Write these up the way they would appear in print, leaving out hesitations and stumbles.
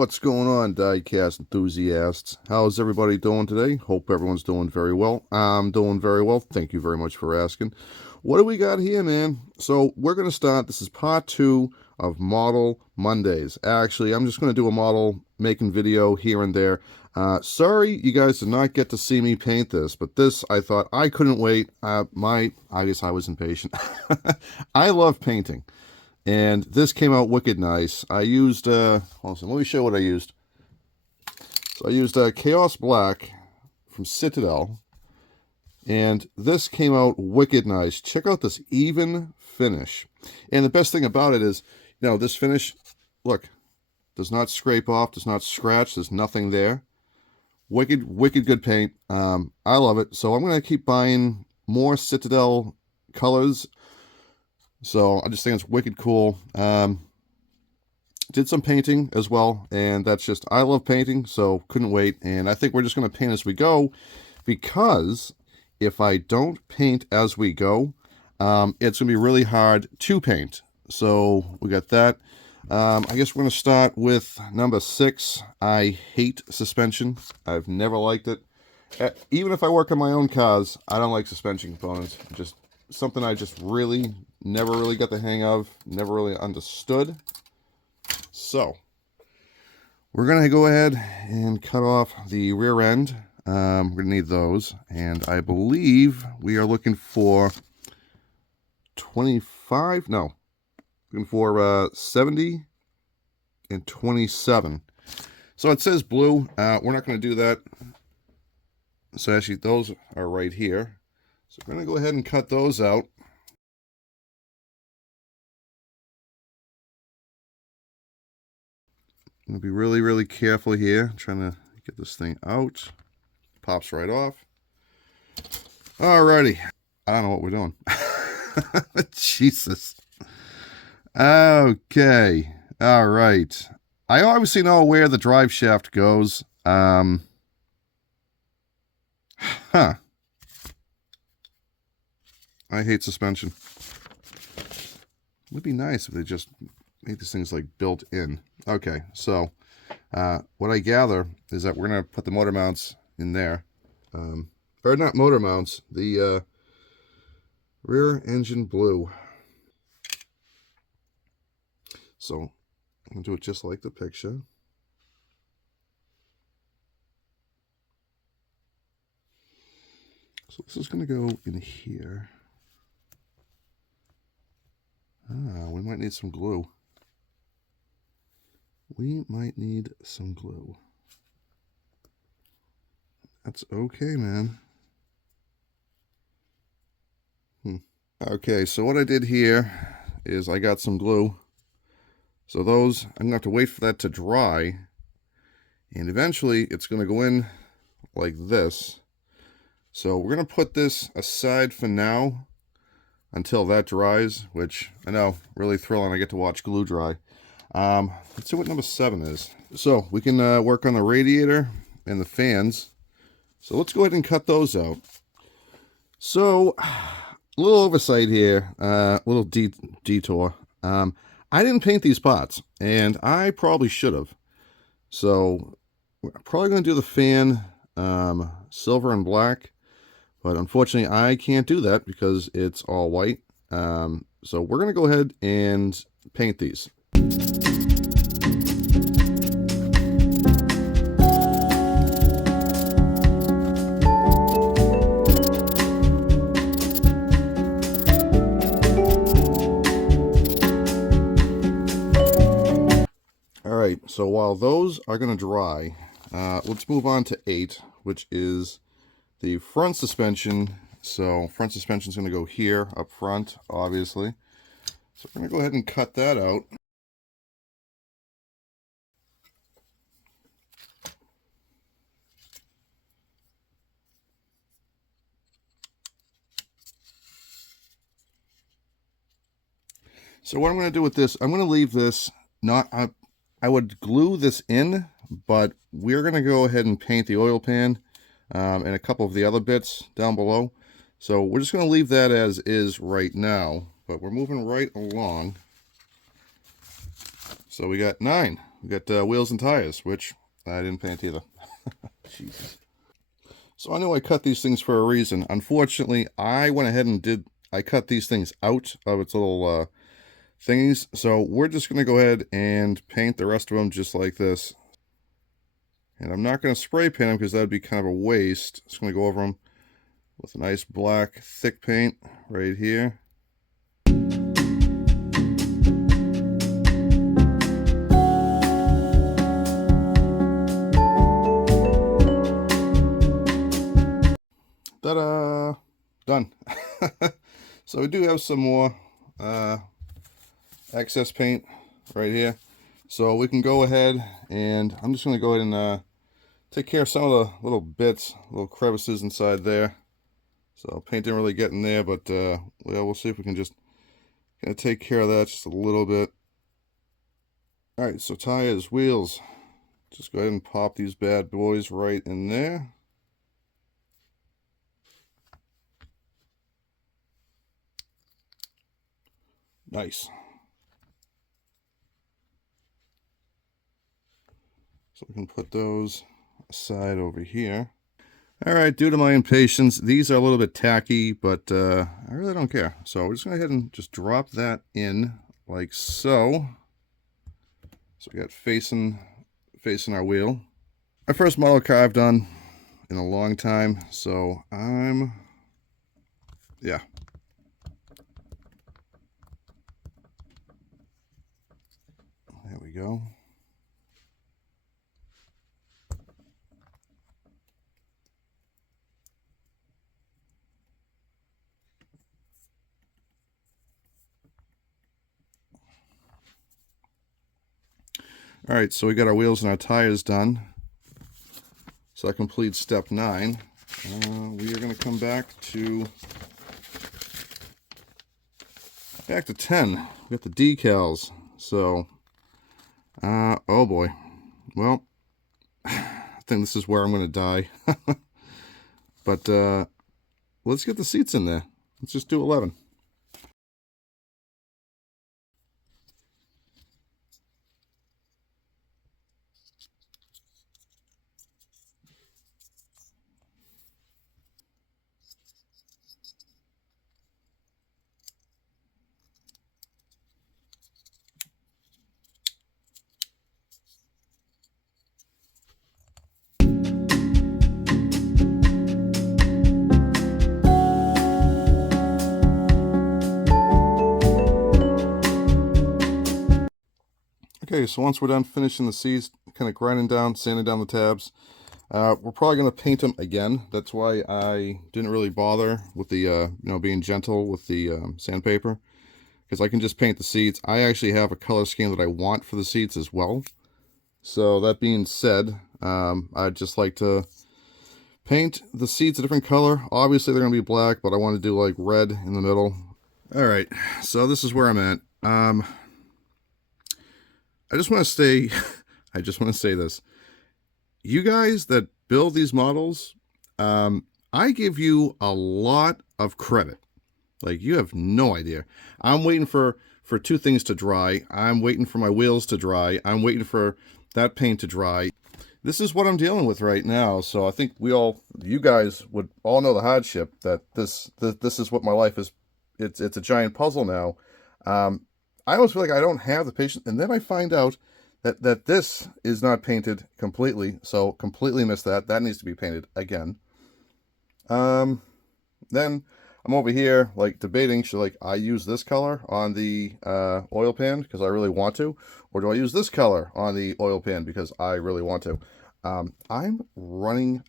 What's going on, diecast enthusiasts? How's everybody doing today? Hope everyone's doing very well. I'm doing very well. Thank you very much for asking. What do we got here, man? So we're going to start. This is part 2 of Model Mondays. Actually, I'm just going to do a model making video here and there. Sorry you guys did not get to see me paint this, but this, I thought I couldn't wait. I guess I was impatient. I love painting. And this came out wicked nice. I used, hold on, let me show you what I used. So I used Chaos Black from Citadel. And this came out wicked nice. Check out this even finish. And the best thing about it is, you know, this finish, look, does not scrape off, does not scratch, there's nothing there. Wicked good paint. I love it. So I'm going to keep buying more Citadel colors. So I just think it's wicked cool. Did some painting as well, and that's just, I love painting, so couldn't wait. And I think we're just going to paint as we go, because if I don't paint as we go, it's going to be really hard to paint. So we got that. I guess we're going to start with number 6. I hate suspension. I've never liked it. Even if I work on my own cars, I don't like suspension components. Just something I just never really got the hang of, never really understood. So we're gonna go ahead and cut off the rear end. We're gonna need those, and I believe we are looking for 25. No, looking for 70 and 27. So it says blue. We're not gonna do that. So actually, those are right here. So we're gonna go ahead and cut those out. I'm going to be really careful here, trying to get this thing out. Pops right off. Alrighty. I don't know what we're doing. Jesus. Okay. Alright. I obviously know where the drive shaft goes. Huh. I hate suspension. It would be nice if they just make these things like built in. Okay, so what I gather is that we're going to put the motor mounts in there. Or not motor mounts, the rear engine blue. So I'm going to do it just like the picture. So this is going to go in here. We might need some glue. We might need some glue. That's okay, man. Okay, so what I did here is I got some glue. So those, I'm going to have to wait for that to dry. And eventually it's going to go in like this. So we're going to put this aside for now until that dries, which I know, really thrilling. I get to watch glue dry. Let's see what number 7 is. So we can work on the radiator and the fans. So let's go ahead and cut those out. So a little oversight here, little detour. I didn't paint these parts, and I probably should have. So we're probably going to do the fan silver and black, but unfortunately I can't do that because it's all white. So we're going to go ahead and paint these. Alright, so while those are going to dry, let's move on to 8, which is the front suspension. So front suspension is going to go here up front, obviously. So we're going to go ahead and cut that out. So what I'm going to do with this, I'm going to leave this not, I would glue this in, but we're going to go ahead and paint the oil pan and a couple of the other bits down below. So we're just going to leave that as is right now, but we're moving right along. So we got 9. We got wheels and tires, which I didn't paint either. Jesus. So I know I cut these things for a reason. Unfortunately, I went ahead and I cut these things out of its little thingies. So we're just going to go ahead and paint the rest of them just like this. And I'm not going to spray paint them because that would be kind of a waste. Just going to go over them with a nice black thick paint right here. Ta-da! Done. So we do have some more excess paint right here. So we can go ahead and I'm just going to go ahead and take care of some of the little bits, little crevices inside there. So paint didn't really get in there, but well, we'll see if we can just take care of that just a little bit. All right, so tires, wheels. Just go ahead and pop these bad boys right in there. Nice. So we can put those aside over here. All right, due to my impatience, these are a little bit tacky, but I really don't care. So we're just going to go ahead and just drop that in like so. So we got facing our wheel. My first model car I've done in a long time, so yeah. There we go. All right, so we got our wheels and our tires done. So that completes step 9. We are going to come back to 10. We got the decals. So, oh boy. Well, I think this is where I'm going to die. But let's get the seats in there. Let's just do 11. Okay, so once we're done finishing the seats, kind of grinding down, sanding down the tabs, we're probably going to paint them again. That's why I didn't really bother with the, being gentle with the sandpaper. Because I can just paint the seats. I actually have a color scheme that I want for the seats as well. So that being said, I'd just like to paint the seats a different color. Obviously they're going to be black, but I want to do like red in the middle. All right, so this is where I'm at. I just want to say this. You guys that build these models, I give you a lot of credit. Like, you have no idea. I'm waiting for 2 things to dry. I'm waiting for my wheels to dry. I'm waiting for that paint to dry. This is what I'm dealing with right now. So I think you guys would all know the hardship that this is what my life is. It's a giant puzzle now. I almost feel like I don't have the patience, and then I find out that this is not painted completely, so completely missed that. That needs to be painted again. Then I'm over here like debating, should I use this color on the oil pan because I really want to, or do I use this color on the oil pan because I really want to? I'm running.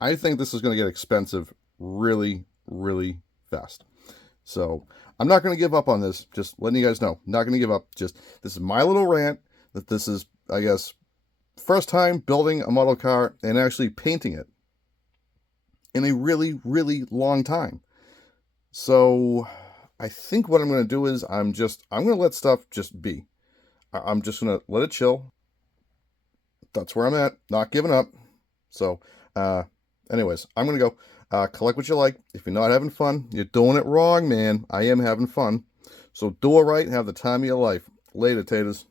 I think this is going to get expensive really, really fast. So I'm not going to give up on this. Just letting you guys know. Not going to give up. This is my little rant that this is, I guess, first time building a model car and actually painting it in a really, really long time. So I think what I'm going to do is I'm going to let stuff just be. I'm just going to let it chill. That's where I'm at. Not giving up. So, anyways, I'm going to go. Collect what you like. If you're not having fun, you're doing it wrong, man. I am having fun. So do it right and have the time of your life. Later, taters.